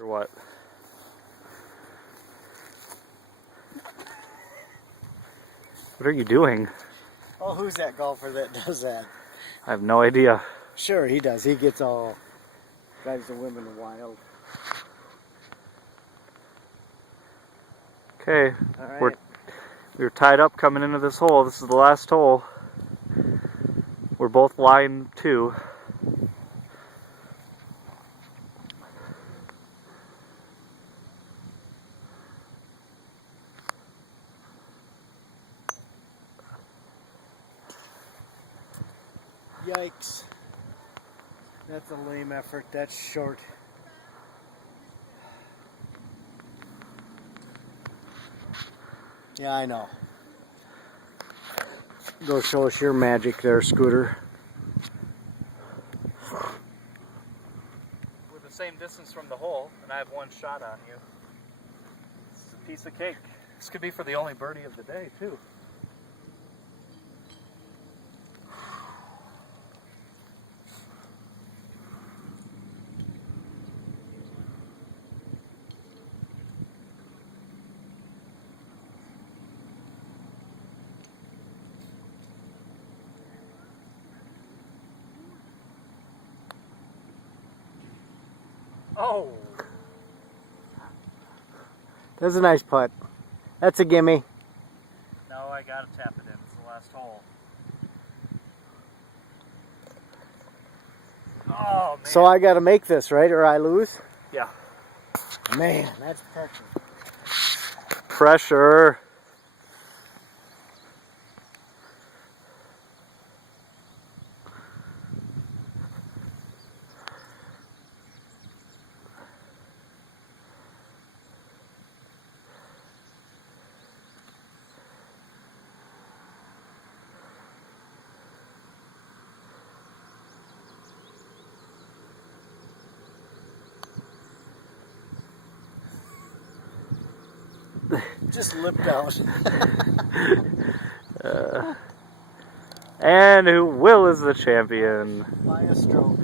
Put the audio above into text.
Or what? What are you doing? Oh, who's that golfer that does that? I have no idea. Sure, he does. He gets all, drives the women wild. Okay, All right. we're tied up coming into this hole. This is the last hole. We're both line 2. Yikes. That's a lame effort. That's short. Yeah, I know. Go show us your magic there, Scooter. We're the same distance from the hole, and I have one shot on you. This is a piece of cake. This could be for the only birdie of the day, too. Oh! That's a nice putt. That's a gimme. No, I gotta tap it in. It's the last hole. Oh, man. So I gotta make this, right? Or I lose? Yeah. Man, that's pressure. Pressure. Just lipped out. And Will is the champion. By a stroke.